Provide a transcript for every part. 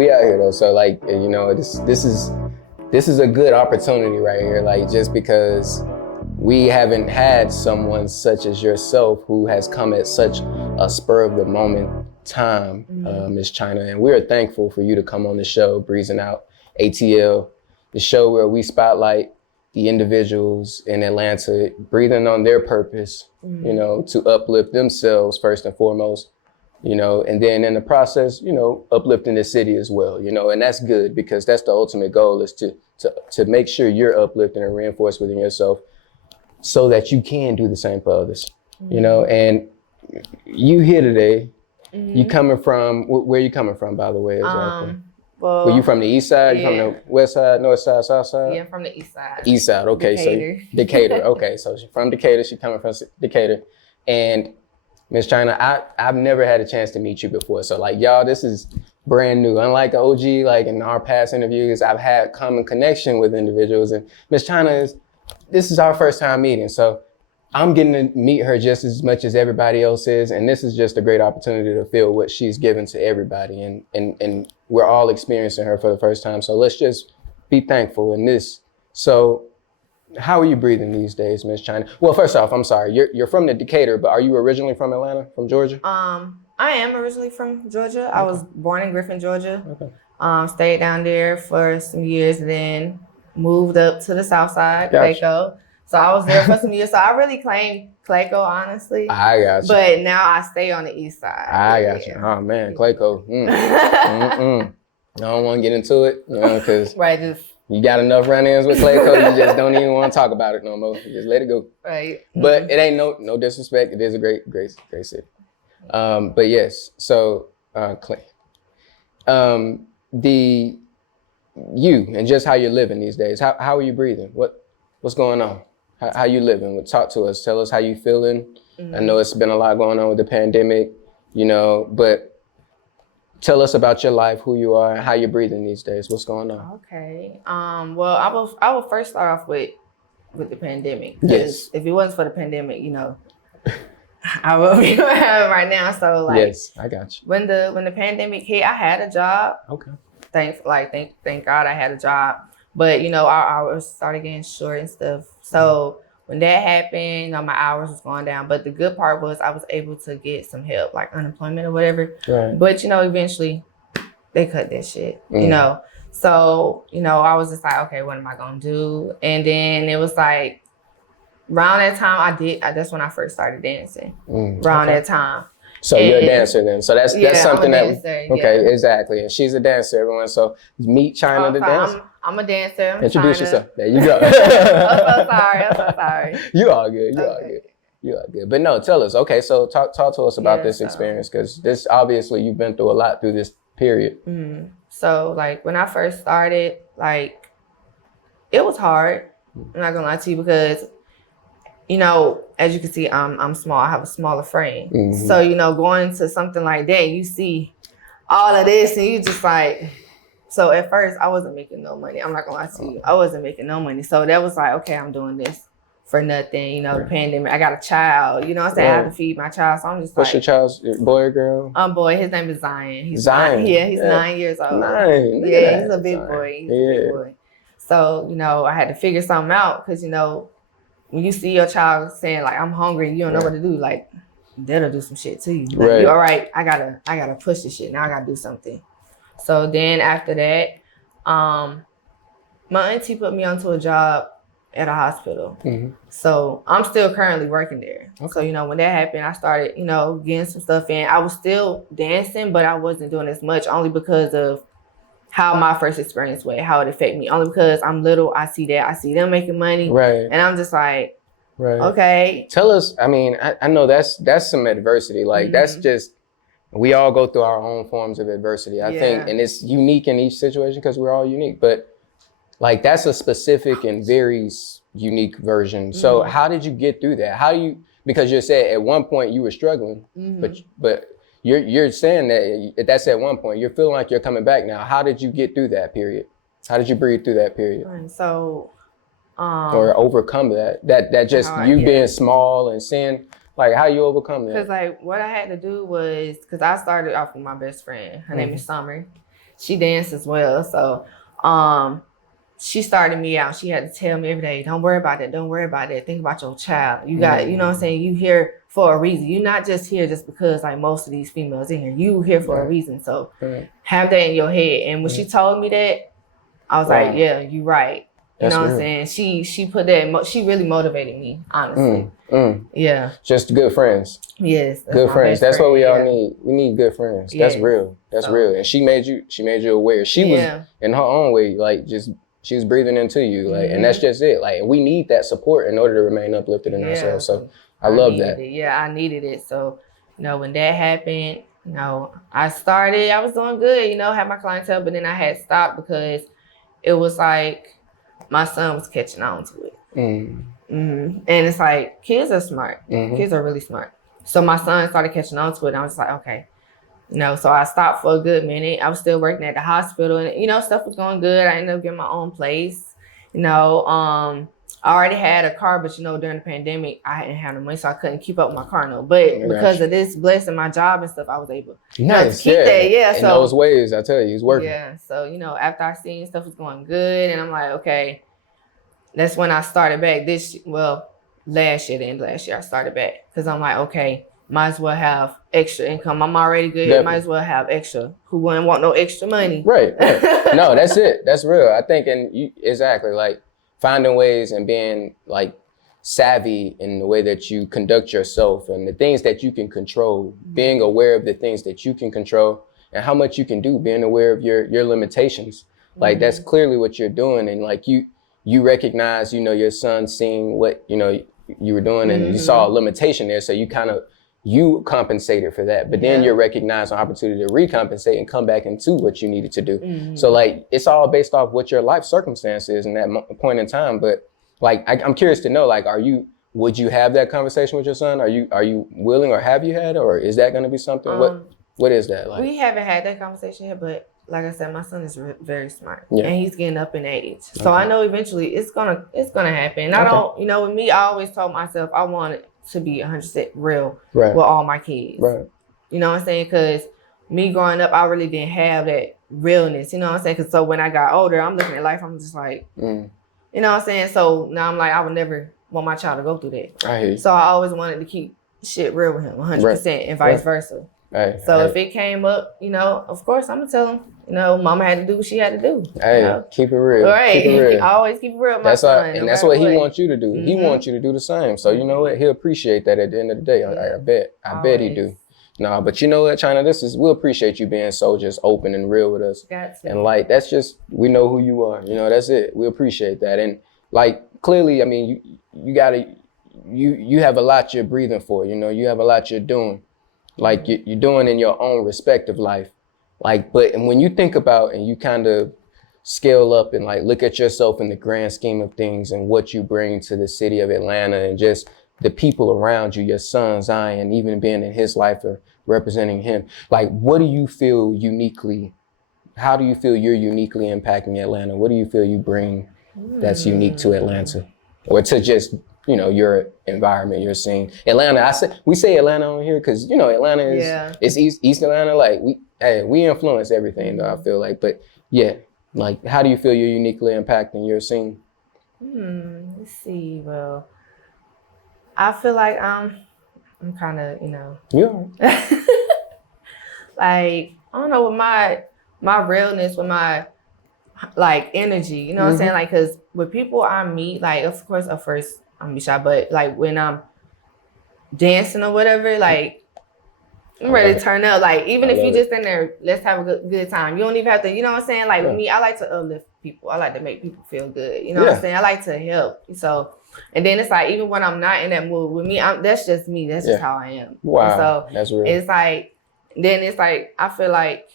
we out here though. So like, you know, this is a good opportunity right here. Like just because we haven't had someone such as yourself who has come at such a spur of the moment time, Miss China, and we are thankful for you to come on the show, Breezinout ATL, the show where we spotlight the individuals in Atlanta breathing on their purpose, you know, to uplift themselves first and foremost, you know, and then in the process, you know, uplifting the city as well, you know, and that's good because that's the ultimate goal is to make sure you're uplifting and reinforced within yourself so that you can do the same for others, you know, and you here today, you coming from, where you coming from, by the way, exactly? Well, were you from the east side? You from the west side, north side, south side? Yeah, from the east side. East side, okay. Decatur. So Decatur, okay. So she's from Decatur, she's coming from Decatur. And Miss China, I've never had a chance to meet you before. So like y'all, this is brand new. Unlike the OG, like in our past interviews, I've had common connection with individuals. And Miss China, this is our first time meeting. So I'm getting to meet her just as much as everybody else is. And this is just a great opportunity to feel what she's given to everybody. And we're all experiencing her for the first time. So let's just be thankful in this. So how are you breathing these days, Miss China? Well, first off, I'm sorry, you're from the Decatur, but are you originally from Atlanta, from Georgia? I am originally from Georgia. Okay. I was born in Griffin, Georgia. Okay. Stayed down there for some years, then moved up to the south side, Clayco. So I was there for some years. So I really claim Clayco, honestly. I got you. But now I stay on the east side. I got you. Oh man, Clayco. I don't want to get into it, you know, because you got enough run-ins with Clayco. You just don't even want to talk about it no more. You just let it go. Right. But it ain't no disrespect. It is a great city. But yes. So Clay, you and just how you're living these days. How are you breathing? What's going on? How you living? Talk to us. Tell us how you feeling. I know it's been a lot going on with the pandemic, you know, but tell us about your life, who you are, and how you're breathing these days. What's going on? Okay. Well, I will first start off with the pandemic. Yes. If it wasn't for the pandemic, you know, I would be where I am right now. So like, yes, I got you. When the pandemic hit, I had a job. Okay. Thank God I had a job. But, you know, our hours started getting short and stuff. So when that happened, you know, my hours was going down. But the good part was I was able to get some help, like unemployment or whatever. Right. But, you know, eventually they cut that shit, you know. So, you know, I was just like, okay, what am I going to do? And then it was like, around that time that's when I first started dancing. Around that time. So you're a dancer then. So that's something exactly. And she's a dancer, everyone. So meet China the dancer. I'm a dancer. Introduce yourself. There you go. I'm so sorry. You all good. You all good. But no, tell us. Okay, so talk to us about this experience because this obviously you've been through a lot through this period. So like when I first started, like it was hard. I'm not gonna lie to you because, you know, as you can see, I'm small. I have a smaller frame. So, you know, going to something like that, you see all of this and you just like, so at first I wasn't making no money. I'm not gonna lie to you. I wasn't making no money. So that was like, okay, I'm doing this for nothing. You know, the pandemic, I got a child, you know what I'm saying? I have to feed my child. So I'm just What's your child's boy or girl? Boy, his name is Zion. He's Zion. He's 9 years old. 9. Yeah, he's a big boy. He's a big boy. So, you know, I had to figure something out because, you know, when you see your child saying like, I'm hungry, you don't know what to do, like that'll do some shit to you. Like, you all right, I gotta push this shit. Now I gotta do something. So then after that, my auntie put me onto a job at a hospital. So I'm still currently working there. Okay. So, you know, when that happened, I started, you know, getting some stuff in. I was still dancing, but I wasn't doing as much only because of how my first experience went, how it affected me. Only because I'm little, I see them making money. Right. And I'm just like, okay. Tell us, I mean, I know that's some adversity. Like that's just, we all go through our own forms of adversity, I think. And it's unique in each situation because we're all unique. But like that's a specific and very unique version. So how did you get through that? Because you said at one point you were struggling, but you're saying that's at one point. You're feeling like you're coming back now. How did you get through that period? How did you breathe through that period? So, or overcome that just you being small and seeing like how you overcome that? Because like what I had to do was, because I started off with my best friend. Her name is Summer. she danced as well. So she started me out. She had to tell me every day, don't worry about that. Don't worry about that. Think about your child. You got, you know what I'm saying? You here for a reason. You're not just here just because like most of these females in here. You here for a reason. So have that in your head. And when she told me that, I was like, yeah, you're right. You know what I'm saying? She put that, she really motivated me, honestly. Yeah. Just good friends. Yes. Good friends. That's what we all need. We need good friends. That's real. That's real. And she made you aware. She was in her own way, like she was breathing into you. Like, and that's just it. Like, we need that support in order to remain uplifted in ourselves. So I love that. Yeah, I needed it. So, you know, when that happened, you know, I was doing good, you know, had my clientele, but then I had stopped because it was like my son was catching on to it. And it's like, kids are smart. Kids are really smart. So my son started catching on to it, and I was like, okay. You know, so I stopped for a good minute. I was still working at the hospital, and, you know, stuff was going good. I ended up getting my own place. You know, I already had a car, but, you know, during the pandemic, I hadn't had no money, so I couldn't keep up with my car note. But because of this blessing, my job and stuff, I was able to keep that. Yeah, in those ways, I tell you, it's working. Yeah, so, you know, after I seen stuff was going good, and I'm like, okay, that's when I started back last year, the end of last year, I started back. Because I'm like, okay, might as well have extra income. I'm already good. Definitely. Might as well have extra. Who wouldn't want no extra money? Right. No, that's it. That's real. I think, exactly, like finding ways and being like savvy in the way that you conduct yourself and the things that you can control, being aware of the things that you can control and how much you can do, being aware of your limitations. Like that's clearly what you're doing. And like you recognize, you know, your son seeing what, you know, you were doing and you saw a limitation there. So you compensated for that, but then you're recognizing an opportunity to recompensate and come back into what you needed to do. So like, it's all based off what your life circumstance is in that point in time. But like, I'm curious to know, like, would you have that conversation with your son? Are you willing, or have you had, or is that going to be something? What is that like? We haven't had that conversation yet, but like I said, my son is very smart, and he's getting up in age. So I know eventually it's gonna happen. And I don't, you know, with me, I always told myself I wanted to be 100% real with all my kids. Right. You know what I'm saying? Because me growing up, I really didn't have that realness. You know what I'm saying? Because so when I got older, I'm looking at life, I'm just like, you know what I'm saying? So now I'm like, I would never want my child to go through that. I hear you. So I always wanted to keep shit real with him, 100%, and vice versa. So if it came up, you know, of course I'm gonna tell him, you know, mama had to do what she had to do. Hey, you know? Keep it real. Right. Keep it real. I always keep it real with my son. And that's what he wants you to do. He wants you to do the same. So you know what? He'll appreciate that at the end of the day. I bet he do. No, but you know what, China, we'll appreciate you being so just open and real with us. And like, that's just, we know who you are. You know, that's it. We appreciate that. And like, clearly, I mean, you have a lot you're breathing for. You know, you have a lot you're doing. Like you're doing in your own respective life. Like, and when you think about and you kind of scale up and like look at yourself in the grand scheme of things and what you bring to the city of Atlanta and just the people around you, your son Zion, even being in his life or representing him, like what do you feel how do you feel you're uniquely impacting Atlanta? What do you feel you bring that's unique to Atlanta or to just, you know, your environment, your scene? Atlanta, we say Atlanta on here because, you know, Atlanta is East Atlanta. Like we influence everything though, I feel like. But yeah, like how do you feel you're uniquely impacting your scene? Let's see. Well, I feel like I'm kind of, you know. Yeah. Like, I don't know, with my realness, with my like energy, you know what I'm saying? Like, cause with people I meet, like of course at first I'm gonna be shy, but like when I'm dancing or whatever, like I'm ready to turn up. Like even if you just in there, let's have a good time. You don't even have to, you know what I'm saying? Like with me, I like to uplift people. I like to make people feel good. You know what I'm saying? I like to help. So, and then it's like, even when I'm not in that mood with me, that's just me. That's just how I am. Wow. And so that's real. It's like, then it's like, I feel like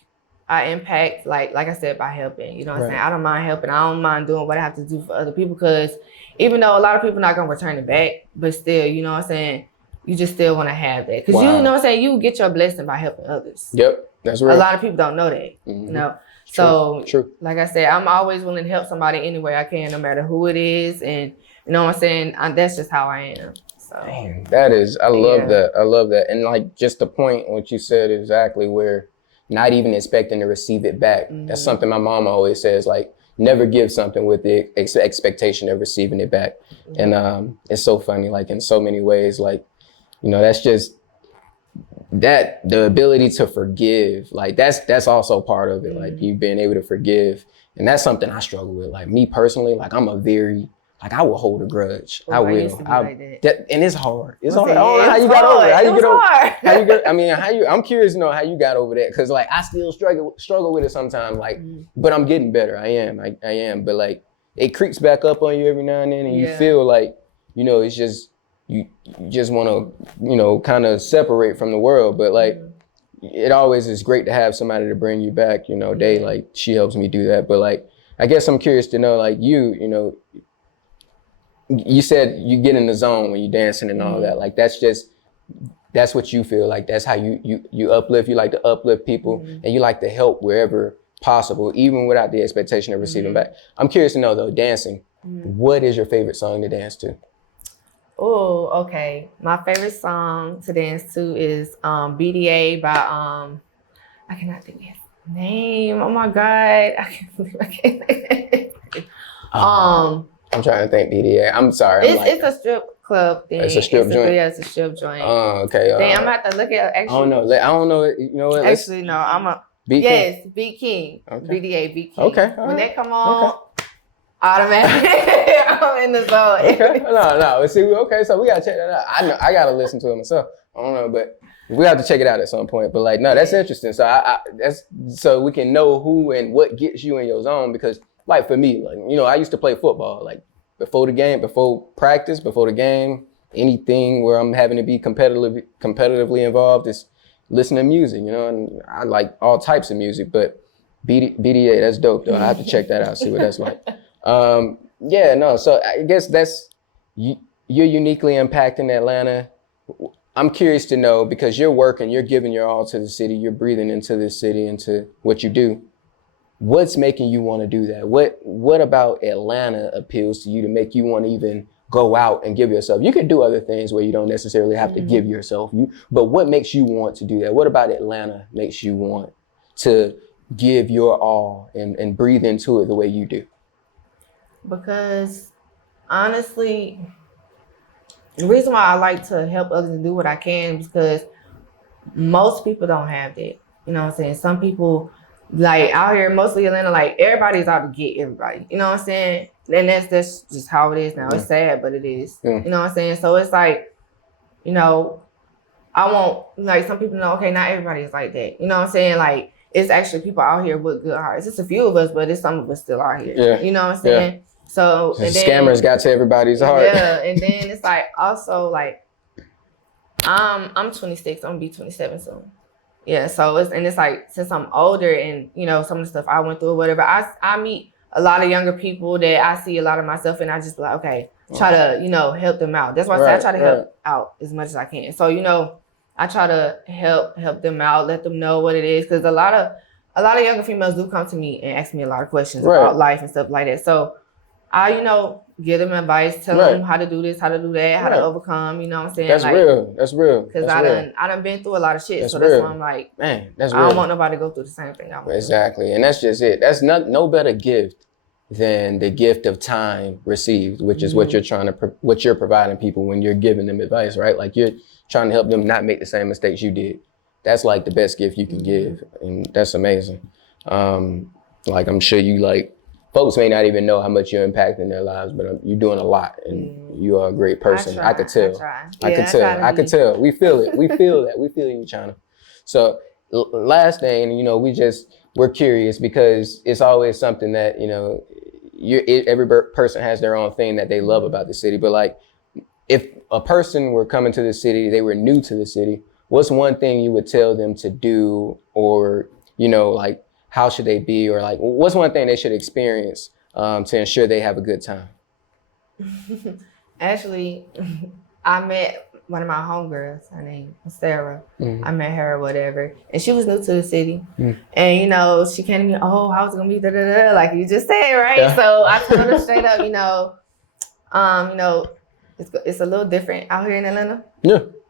I impact, like I said, by helping. You know what I'm saying? I don't mind helping. I don't mind doing what I have to do for other people, because even though a lot of people not going to return it back, but still, you know what I'm saying? You just still want to have that. Because you know what I'm saying? You get your blessing by helping others. Yep, that's real. A lot of people don't know that, you know? So, like I said, I'm always willing to help somebody any way I can, no matter who it is. And you know what I'm saying? That's just how I am. So. Dang, that is, I love that. I love that. And like just the point, what you said exactly, where not even expecting to receive it back. That's something my mom always says, like, never give something with the expectation of receiving it back. And it's so funny, like in so many ways, like, you know, that's just that the ability to forgive, like that's also part of it. Like you being able to forgive. And that's something I struggle with. Like me personally, like I'm a very, like I will hold a grudge. I will. Used to be like that, and it's hard. It's hard. I don't know how you got over it. How you get over how you get, I mean, I'm curious to know how you got over that. Cause like I still struggle with it sometimes. Like, but I'm getting better. I am. But like it creeps back up on you every now and then, and you feel like, you know, it's just you just want to, you know, kind of separate from the world. But like it always is great to have somebody to bring you back. You know, like she helps me do that. But like I guess I'm curious to know, like you know. You said you get in the zone when you're dancing and all that. Like that's what you feel like. That's how you uplift. You like to uplift people and you like to help wherever possible, even without the expectation of receiving back. I'm curious to know though, dancing, what is your favorite song to dance to? Oh, okay. My favorite song to dance to is BDA by I cannot think of his name. Oh my God. I can't think I'm trying to think BDA. I'm sorry. It's a strip club thing. It's a strip joint? Yeah, it's a strip joint. Oh, okay. Damn, I'm about to look at actually. I don't know. You know what? Actually, no, I'm a B yes, B King. Okay. BDA, B King. Okay. When they come on, automatically I'm in the zone. Okay. No. See, okay, so we gotta check that out. I gotta listen to it myself. I don't know, but we have to check it out at some point. But like, no, that's interesting. So that's so we can know who and what gets you in your zone, because like for me, like, you know, I used to play football, like before the game, before practice, before the game, anything where I'm having to be competitively involved is listen to music, you know, and I like all types of music, but BDA, that's dope though. I have to check that out, see what that's like. So I guess that's, you're uniquely impacting Atlanta. I'm curious to know, because you're working, you're giving your all to the city, you're breathing into this city, into what you do. What's making you want to do that? What about Atlanta appeals to you to make you want to even go out and give yourself? You could do other things where you don't necessarily have to give yourself, but what makes you want to do that? What about Atlanta makes you want to give your all and breathe into it the way you do? Because honestly, the reason why I like to help others and do what I can is because most people don't have that. You know what I'm saying? Some people, like out here, mostly Atlanta, like everybody's out to get everybody. You know what I'm saying? And that's just how it is now. It's sad, but it is. You know what I'm saying? So it's like, you know, I want, like, some people know, okay, not everybody is like that. You know what I'm saying? Like, it's actually people out here with good hearts. It's a few of us, but it's some of us still out here. Yeah. You know what I'm saying? Yeah. So and then, scammers got to everybody's heart. Yeah, and then it's like also like I'm 26. I'm gonna be 27 soon. Yeah, so it's like, since I'm older and you know some of the stuff I went through or whatever, I meet a lot of younger people that I see a lot of myself, and I just be like, okay, try to, you know, help them out. That's why I say I try to help out as much as I can. So, you know, I try to help them out, let them know what it is, because a lot of younger females do come to me and ask me a lot of questions about life and stuff like that. So I, you know, give them advice, tell them how to do this, how to do that, how to overcome, you know what I'm saying? That's real. That's real. Because I done been through a lot of shit. That's why I'm like, man, that's real. I don't want nobody to go through the same thing I went through. Exactly. And that's just it. That's no better gift than the gift of time received, which is what you're providing people when you're giving them advice, right? Like you're trying to help them not make the same mistakes you did. That's like the best gift you can give. And that's amazing. Like I'm sure you folks may not even know how much you're impacting their lives, but you're doing a lot, and you are a great person. I could tell. I could tell. We feel it. We feel that. We feel you, China. So last thing, you know, we're curious because it's always something that, you know, every person has their own thing that they love about the city. But like, if a person were coming to the city, they were new to the city, what's one thing you would tell them to do, or, you know, like, how should they be, or like, what's one thing they should experience to ensure they have a good time? Actually, I met one of my homegirls. Her name was Sarah. I met her or whatever, and she was new to the city. And you know, she came to me, "Oh, how's it gonna be?" Like you just said, right? Yeah. So I told her straight up, you know, it's a little different out here in Atlanta.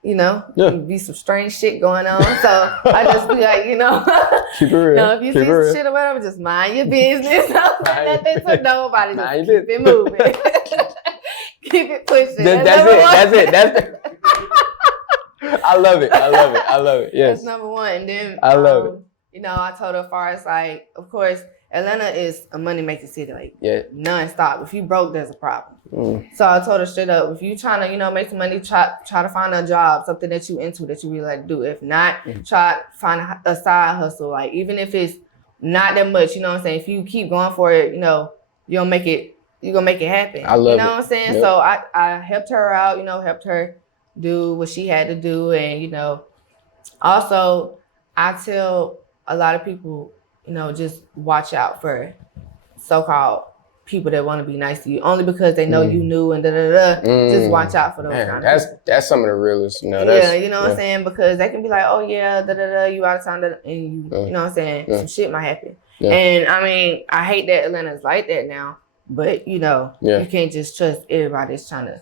be some strange shit going on. So I just be like, keep it real. if you see some shit or whatever, just mind your business. Don't say nothing to nobody. Just keep it moving. Keep it pushing. That's it. I love it. Yes. That's number one. And then I love it. I told her as far as like, of course, Atlanta is a money making city, like non-stop. If you broke, there's a problem. So I told her straight up, if you trying to, make some money, try to find a job, something that you into, that you really like to do. If not, try to find a side hustle. Like, even if it's not that much, you know what I'm saying? If you keep going for it, you're gonna make it happen. I love it. You know what I'm saying? Yep. So I helped her out, helped her do what she had to do. And, also I tell a lot of people, just watch out for so-called people that want to be nice to you only because they know you knew and Just watch out for those kind of people. That's some of the realest. You know what I'm saying? Because they can be like, oh yeah, you out of town, and you know what I'm saying? Some shit might happen. And I mean, I hate that Atlanta's like that now, but you can't just trust everybody that's trying to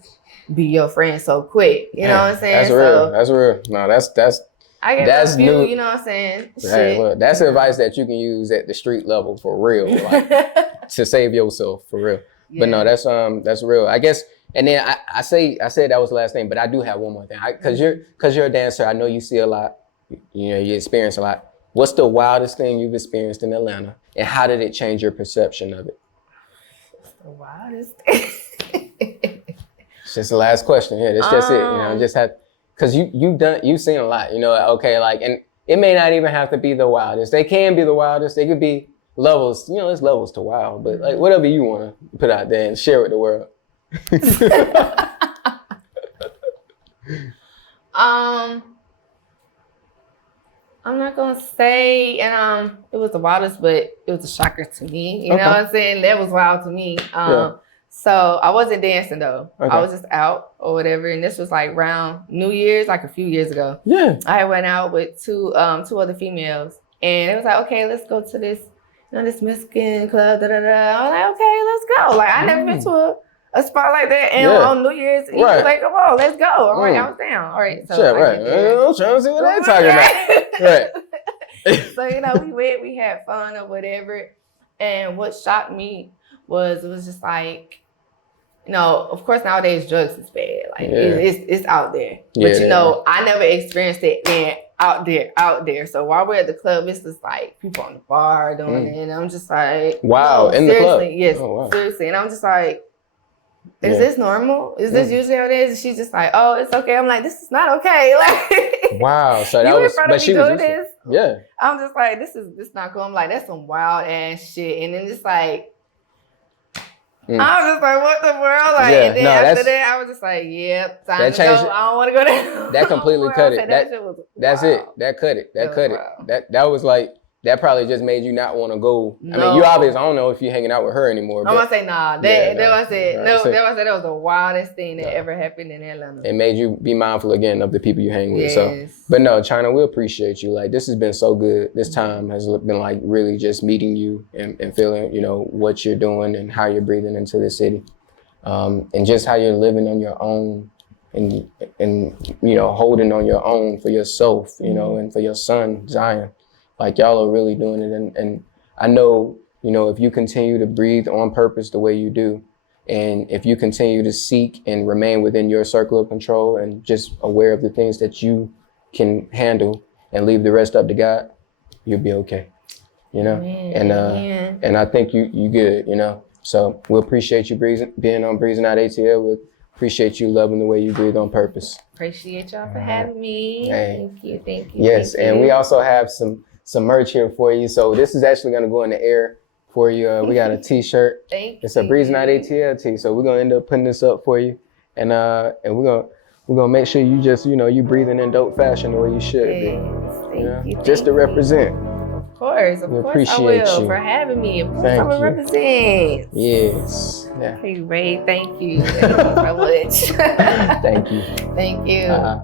be your friend so quick. You know what I'm saying? That's real. No, that's I get that's a few, new. You know what I'm saying? Hey, look, that's advice that you can use at the street level for real, like, to save yourself for real. Yeah. But no, that's real. I guess. And then I said that was the last thing, but I do have one more thing. Cause you're a dancer. I know you see a lot. You experience a lot. What's the wildest thing you've experienced in Atlanta, and how did it change your perception of it? What's the wildest thing? It's just the last question. Yeah, that's just it. Just have. Cause you've seen a lot, okay, like, and it may not even have to be the wildest. They can be the wildest. They could be levels, there's levels to wild, but like whatever you want to put out there and share with the world. I'm not gonna say, and it was the wildest, but it was a shocker to me. You know what I'm saying? That was wild to me. So I wasn't dancing though. I was just out or whatever. And this was like around New Year's, like a few years ago. Yeah. I went out with two other females, and it was like, okay, let's go to this, this Mexican club. I was like, okay, let's go. Like, I never been to a spot like that. And on New Year's, he was like, come on, let's go. I'm like, I was down. All right. So I'm trying to see what they're talking about. So, we went, we had fun or whatever. And what shocked me was, it was just like, of course nowadays drugs is bad. Like it's out there. But I never experienced it being out there. So while we're at the club, it's just like people on the bar doing it. And I'm just like, wow, in the club. Yes, seriously. And I'm just like, is this normal? Is this usually how it is? And she's just like, oh, it's okay. I'm like, this is not okay. Like, wow. So that was, but she was this. Yeah. I'm just like, this not cool. I'm like, that's some wild ass shit. And then just like, I was just like, what the world? Like, and then after that, I was just like, yep, time to go. I don't want to go there. That completely cut it. That's it. That cut it. That was like, that probably just made you not want to go. No. I mean, you obviously, I don't know if you're hanging out with her anymore. I'm going to say, nah. That was the wildest thing that ever happened in Atlanta. It made you be mindful again of the people you hang with. So, but no, China, we appreciate you. Like, this has been so good. This time has been like really just meeting you and feeling, what you're doing and how you're breathing into the city. And just how you're living on your own and holding on your own for yourself, and for your son, Zion. Like, y'all are really doing it. And I know, if you continue to breathe on purpose the way you do, and if you continue to seek and remain within your circle of control and just aware of the things that you can handle and leave the rest up to God, you'll be okay, And I think you good, So we appreciate you being on Breezinout ATL. We appreciate you loving the way you breathe on purpose. Appreciate y'all for having me. Hey. Thank you. Yes, and we also have some merch here for you. So this is actually going to go in the air for you. We got a t-shirt. It's a Breezinout ATL tee. So we're going to end up putting this up for you. And we're gonna make sure you just, you breathing in dope fashion the way you should be. Thank you. Just to represent. Of course I will for having me. Of course I will represent. Yes. Yeah. Okay, Ray, thank you so much. Thank you. Thank you.